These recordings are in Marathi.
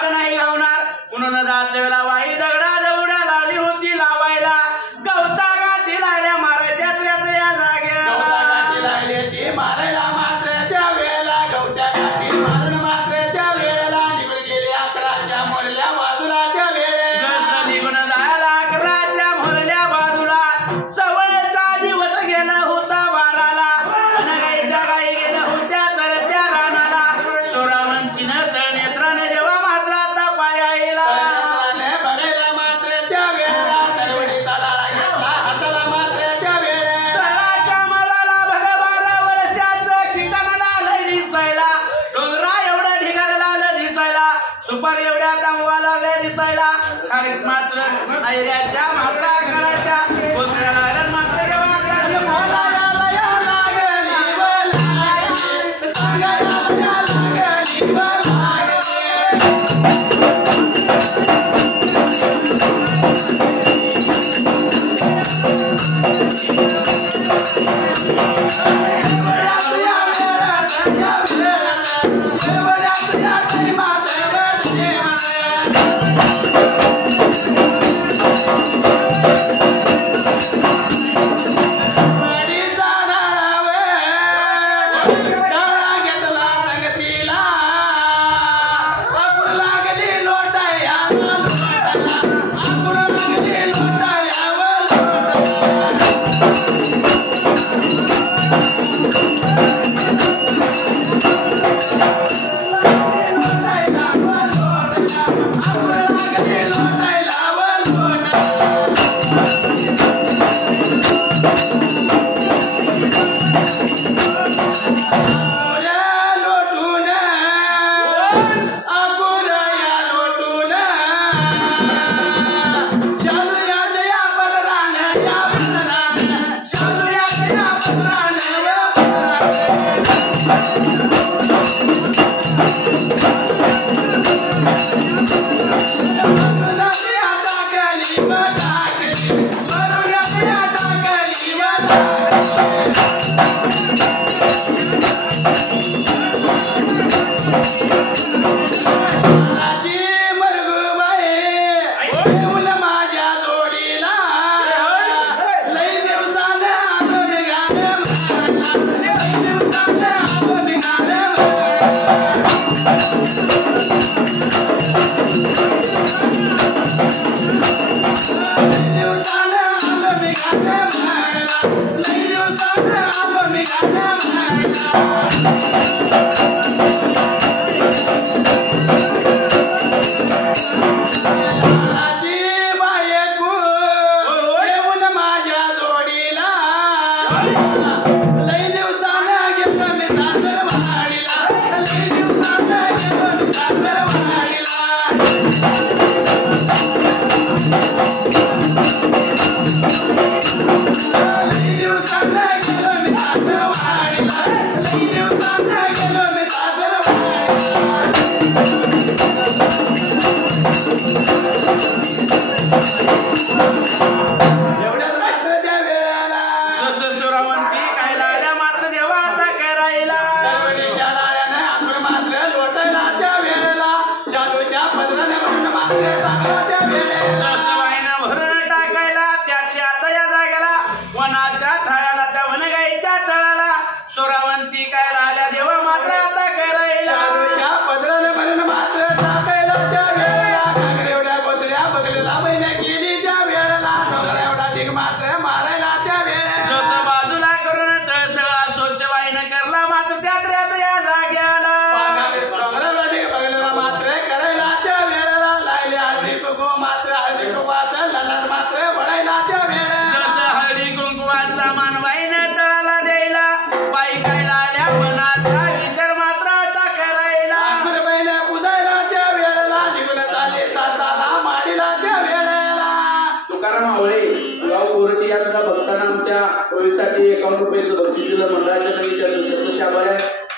वाट नाही घावणार म्हणून जात वेळा वाई दगडा दौड्या लावली होती लावायला गवता गाठी लायल्या मारायच्या या जागेला ती मारायला मात्र त्या वेळेला गवत्या गाठी मारून मात्र त्या वेळेला निघून गेली अकराच्या मोरल्या बाजूला त्या वेळेला निघून जायला अकराच्या मोरल्या बाजूला सवळचा दिवस गेला होता बाराला गाईच्या गाई गेल्या होत्या तर त्या रानाला सोरावंतीनं तर नेत्राने देवा मात्र आता पायाला बघायला मात्र त्या वेळेला तरवडीचा डाळा घेतला हाताला मात्र त्या वेळेला मला भगवारा वर्षाचं किटाणाला लय दिसायला डोंगरा एवढ्या ढिगाऱ्याला लय दिसायला सुपार एवढ्या तांबवाला लय दिसायला खारीक मात्र ऐऱ्याच्या मात्रा करायच्या कोसळ्याला मात्र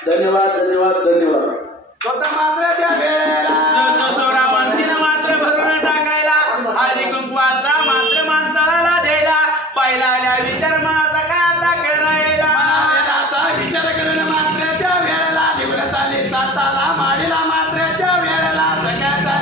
धन्यवाद धन्यवाद धन्यवाद स्वतः मात्र त्या वेळेला सोरावंतीनं मात्र भरून टाकायला हळदी कुंकवाचा मात्र माणसाला द्यायला पहिला विचार माझा काय आता करायला विचार करून मात्र त्या वेळेला निवडत आली साताला माडीला मात्र त्या वेळेला सगळ्याचा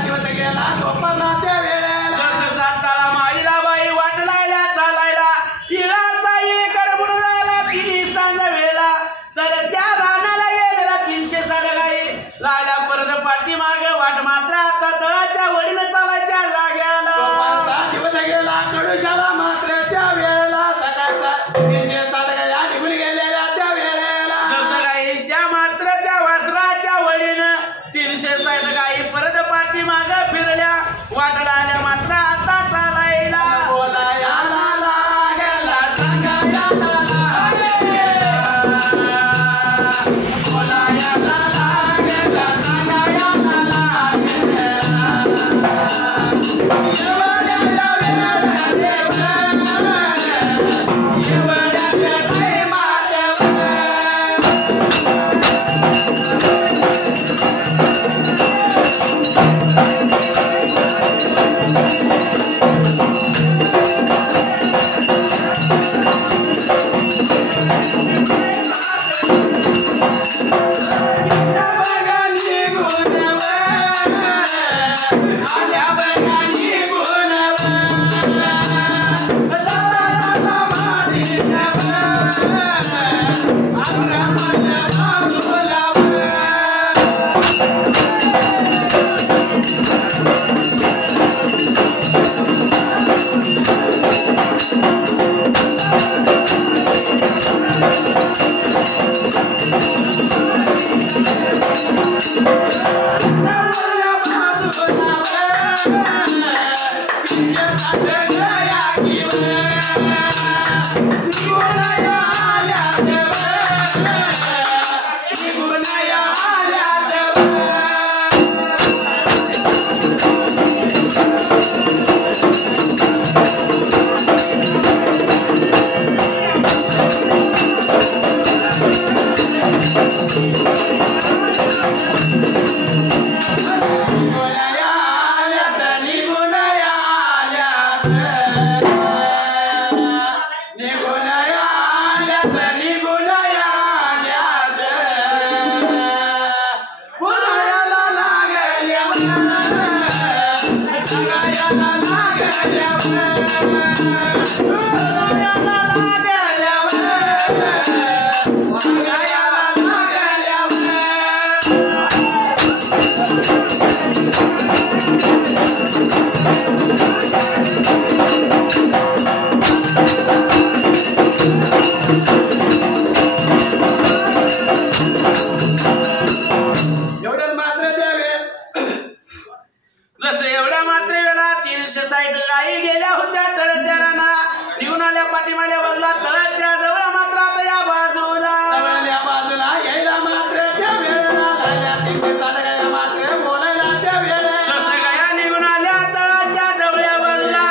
जसं एवढ्या मात्र वेळा 360 गायी गेल्या होत्या तळत्या रानाला निघून आल्या पाठीमाल्या बाजूला तळत्या जवळ मात्र आता या बाजूला यायला मात्र त्या वेळेला झाल्या 360 गाया मात्र बोलायला त्या वेळेला जसं गाया निघून आल्या तळाच्या जवळ्या बाजूला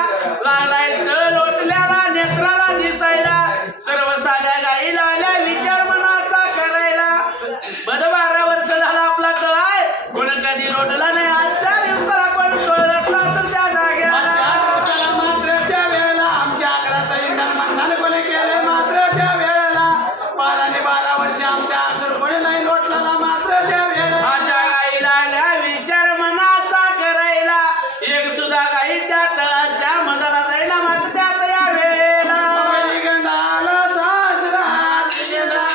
लागलाय तळ लोटल्याला नेत्राला दिसायला सर्व साध्या गायीला आल्या विचार मनाचा करायला 12 वर्ष झाला आपला तळ आहे कोण कधी लोटला नाही आजच्या दिवसाला कोण तळ लोटला असेल त्या जागेला मात्र त्या वेळेला आमच्या 11चं इंधन मतदान कोणी केले मात्र त्या वेळेला 12 वर्ष आमच्या कोणी नाही लोटला मात्र त्या वेळेला अशा गाईला आल्या विचार मनाचा करायला एक सुद्धा गाई त्या तळाच्या मधाला जाईना मात्र त्यात या वेळेला गंडाला सासरा गंडाला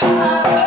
सासरा